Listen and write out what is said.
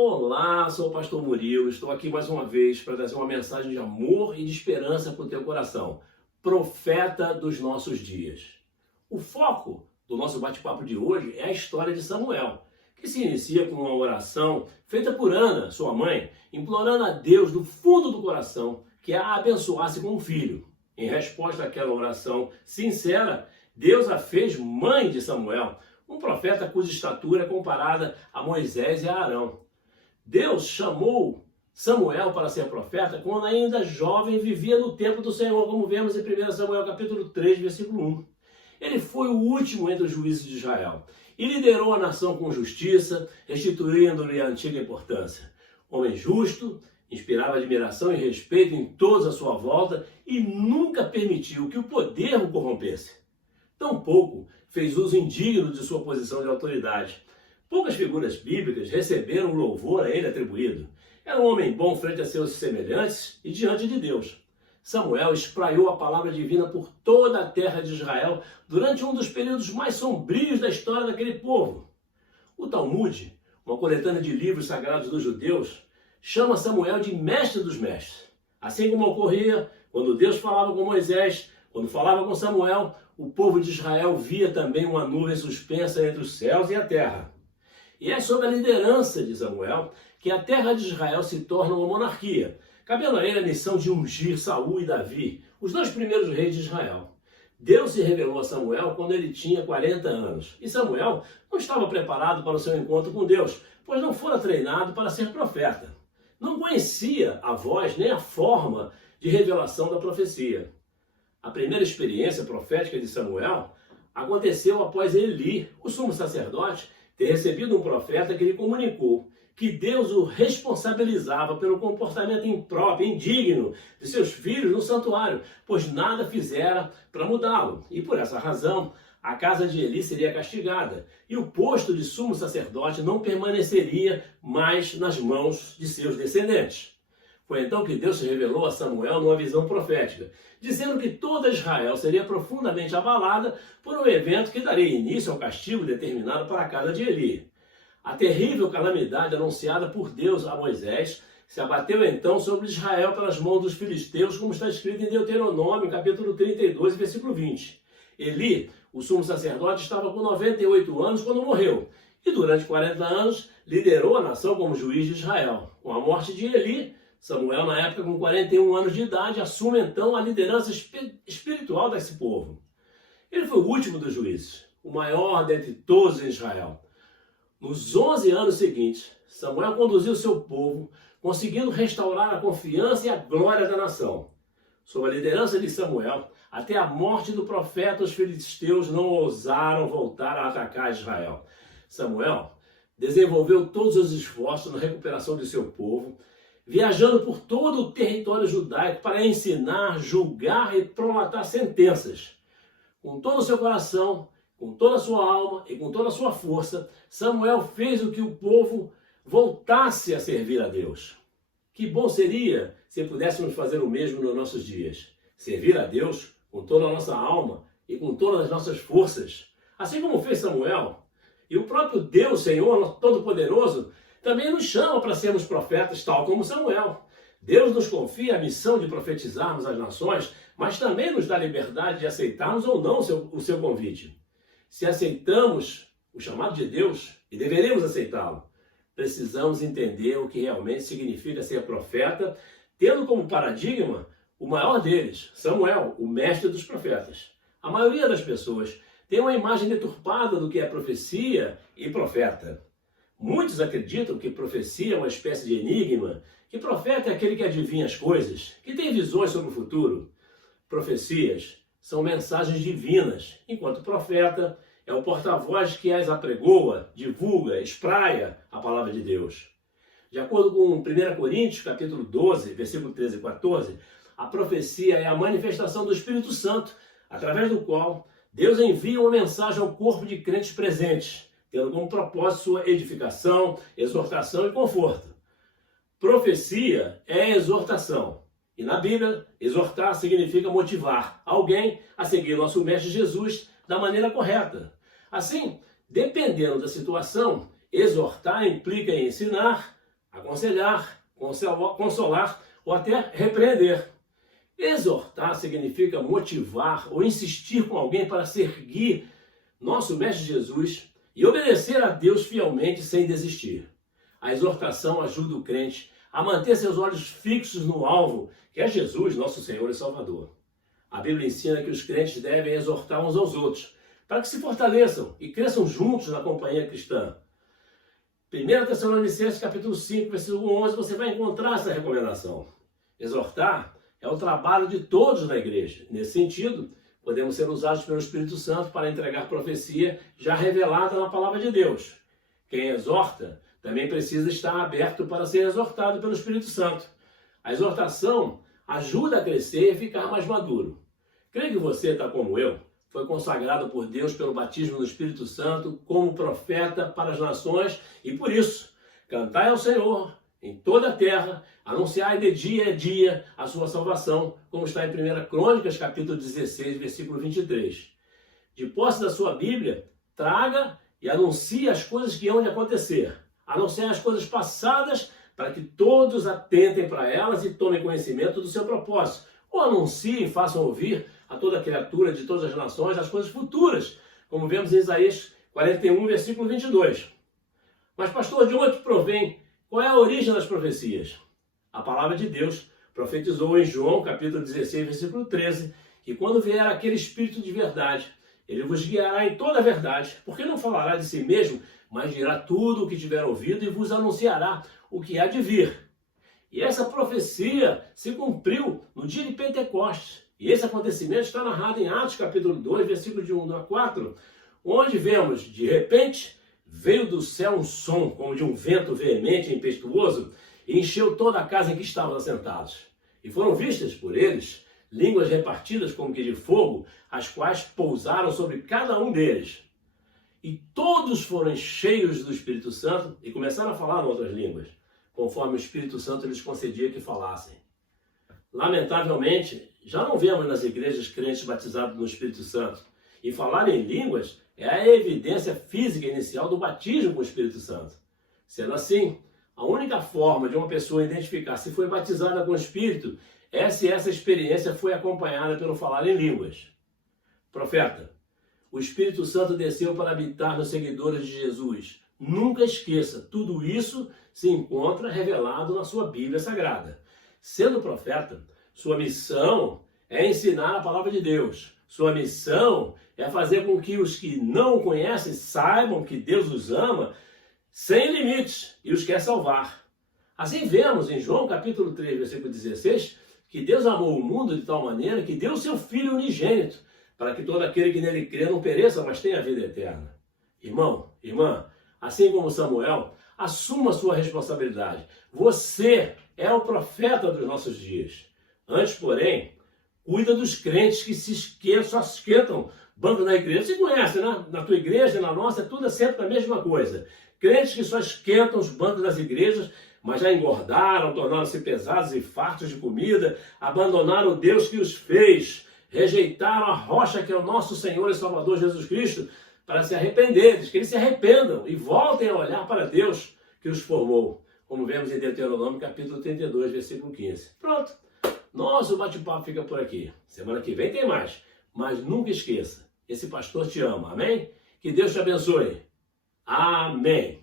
Olá, sou o pastor Murilo, estou aqui mais uma vez para trazer uma mensagem de amor e de esperança para o teu coração. Profeta dos nossos dias. O foco do nosso bate-papo de hoje é a história de Samuel, que se inicia com uma oração feita por Ana, sua mãe, implorando a Deus do fundo do coração que a abençoasse com um filho. Em resposta àquela oração sincera, Deus a fez mãe de Samuel, um profeta cuja estatura é comparada a Moisés e a Arão. Deus chamou Samuel para ser profeta quando ainda jovem vivia no templo do Senhor, como vemos em 1 Samuel capítulo 3, versículo 1. Ele foi o último entre os juízes de Israel e liderou a nação com justiça, restituindo-lhe a antiga importância. Homem justo, inspirava admiração e respeito em todos à sua volta e nunca permitiu que o poder o corrompesse. Tampouco fez uso indigno de sua posição de autoridade. Poucas figuras bíblicas receberam o louvor a ele atribuído. Era um homem bom frente a seus semelhantes e diante de Deus. Samuel espraiou a palavra divina por toda a terra de Israel durante um dos períodos mais sombrios da história daquele povo. O Talmud, uma coletânea de livros sagrados dos judeus, chama Samuel de mestre dos mestres. Assim como ocorria quando Deus falava com Moisés, quando falava com Samuel, o povo de Israel via também uma nuvem suspensa entre os céus e a terra. E é sob a liderança de Samuel que a terra de Israel se torna uma monarquia, cabendo a ele a missão de ungir Saul e Davi, os dois primeiros reis de Israel. Deus se revelou a Samuel quando ele tinha 40 anos, e Samuel não estava preparado para o seu encontro com Deus, pois não fora treinado para ser profeta. Não conhecia a voz nem a forma de revelação da profecia. A primeira experiência profética de Samuel aconteceu após Eli, o sumo sacerdote, ter recebido um profeta que lhe comunicou que Deus o responsabilizava pelo comportamento impróprio, indigno de seus filhos no santuário, pois nada fizera para mudá-lo. E por essa razão, a casa de Eli seria castigada e o posto de sumo sacerdote não permaneceria mais nas mãos de seus descendentes. Foi então que Deus se revelou a Samuel numa visão profética, dizendo que toda Israel seria profundamente abalada por um evento que daria início ao castigo determinado para a casa de Eli. A terrível calamidade anunciada por Deus a Moisés se abateu então sobre Israel pelas mãos dos filisteus, como está escrito em Deuteronômio, capítulo 32, versículo 20. Eli, o sumo sacerdote, estava com 98 anos quando morreu, e durante 40 anos liderou a nação como juiz de Israel. Com a morte de Eli, Samuel, na época com 41 anos de idade, assume então a liderança espiritual desse povo. Ele foi o último dos juízes, o maior dentre todos em Israel. Nos 11 anos seguintes, Samuel conduziu seu povo, conseguindo restaurar a confiança e a glória da nação. Sob a liderança de Samuel, até a morte do profeta, os filisteus não ousaram voltar a atacar Israel. Samuel desenvolveu todos os esforços na recuperação de seu povo, viajando por todo o território judaico para ensinar, julgar e prolatar sentenças. Com todo o seu coração, com toda a sua alma e com toda a sua força, Samuel fez o que o povo voltasse a servir a Deus. Que bom seria se pudéssemos fazer o mesmo nos nossos dias. Servir a Deus com toda a nossa alma e com todas as nossas forças. Assim como fez Samuel. E o próprio Deus, Senhor Todo-Poderoso, também nos chama para sermos profetas, tal como Samuel. Deus nos confia a missão de profetizarmos as nações, mas também nos dá liberdade de aceitarmos ou não o seu convite. Se aceitamos o chamado de Deus, e deveremos aceitá-lo, precisamos entender o que realmente significa ser profeta, tendo como paradigma o maior deles, Samuel, o mestre dos profetas. A maioria das pessoas tem uma imagem deturpada do que é profecia e profeta. Muitos acreditam que profecia é uma espécie de enigma, que profeta é aquele que adivinha as coisas, que tem visões sobre o futuro. Profecias são mensagens divinas, enquanto profeta é o porta-voz que as apregoa, divulga, espraia a palavra de Deus. De acordo com 1 Coríntios, capítulo 12, versículo 13 e 14, a profecia é a manifestação do Espírito Santo, através do qual Deus envia uma mensagem ao corpo de crentes presentes, tendo como propósito sua edificação, exortação e conforto. Profecia é exortação. E na Bíblia, exortar significa motivar alguém a seguir nosso Mestre Jesus da maneira correta. Assim, dependendo da situação, exortar implica em ensinar, aconselhar, consolar ou até repreender. Exortar significa motivar ou insistir com alguém para seguir nosso Mestre Jesus e obedecer a Deus fielmente sem desistir. A exortação ajuda o crente a manter seus olhos fixos no alvo, que é Jesus, nosso Senhor e Salvador. A Bíblia ensina que os crentes devem exortar uns aos outros, para que se fortaleçam e cresçam juntos na companhia cristã. 1 Tessalonicenses capítulo 5, versículo 11, você vai encontrar essa recomendação. Exortar é o trabalho de todos na igreja. Nesse sentido, podemos ser usados pelo Espírito Santo para entregar profecia já revelada na palavra de Deus. Quem exorta também precisa estar aberto para ser exortado pelo Espírito Santo. A exortação ajuda a crescer e ficar mais maduro. Creio que você, tal como eu, foi consagrado por Deus pelo batismo no Espírito Santo como profeta para as nações e por isso, cantai ao Senhor em toda a terra, anunciai de dia a dia a sua salvação, como está em 1 Crônicas, capítulo 16, versículo 23. De posse da sua Bíblia, traga e anuncie as coisas que hão de acontecer. Anuncie as coisas passadas para que todos atentem para elas e tomem conhecimento do seu propósito. Ou anunciem e façam ouvir a toda criatura de todas as nações as coisas futuras, como vemos em Isaías 41, versículo 22. Mas, pastor, de onde provém? Qual é a origem das profecias? A palavra de Deus profetizou em João, capítulo 16, versículo 13, que quando vier aquele Espírito de verdade, ele vos guiará em toda a verdade, porque não falará de si mesmo, mas dirá tudo o que tiver ouvido e vos anunciará o que há de vir. E essa profecia se cumpriu no dia de Pentecostes. E esse acontecimento está narrado em Atos, capítulo 2, versículo de 1 a 4, onde vemos, de repente, veio do céu um som, como de um vento veemente e impetuoso, e encheu toda a casa em que estavam assentados. E foram vistas por eles línguas repartidas como que de fogo, as quais pousaram sobre cada um deles. E todos foram cheios do Espírito Santo e começaram a falar em outras línguas, conforme o Espírito Santo lhes concedia que falassem. Lamentavelmente, já não vemos nas igrejas crentes batizados no Espírito Santo. E falar em línguas é a evidência física inicial do batismo com o Espírito Santo. Sendo assim, a única forma de uma pessoa identificar se foi batizada com o Espírito é se essa experiência foi acompanhada pelo falar em línguas. Profeta, o Espírito Santo desceu para habitar nos seguidores de Jesus. Nunca esqueça, tudo isso se encontra revelado na sua Bíblia Sagrada. Sendo profeta, sua missão é ensinar a palavra de Deus. Sua missão é fazer com que os que não o conhecem saibam que Deus os ama sem limites e os quer salvar. Assim vemos em João capítulo 3, versículo 16, que Deus amou o mundo de tal maneira que deu seu Filho unigênito, para que todo aquele que nele crê não pereça, mas tenha a vida eterna. Irmão, irmã, assim como Samuel, assuma a sua responsabilidade. Você é o profeta dos nossos dias. Antes, porém, cuida dos crentes que só se esquentam banco da igreja. Você conhece, né? Na tua igreja, na nossa, tudo é sempre a mesma coisa. Crentes que só esquentam os bancos das igrejas, mas já engordaram, tornaram-se pesados e fartos de comida, abandonaram o Deus que os fez, rejeitaram a rocha que é o nosso Senhor e Salvador Jesus Cristo, para se arrependerem, que eles se arrependam e voltem a olhar para Deus que os formou, como vemos em Deuteronômio capítulo 32, versículo 15. Pronto, nosso bate-papo fica por aqui. Semana que vem tem mais, mas nunca esqueça, esse pastor te ama, amém? Que Deus te abençoe. Amém.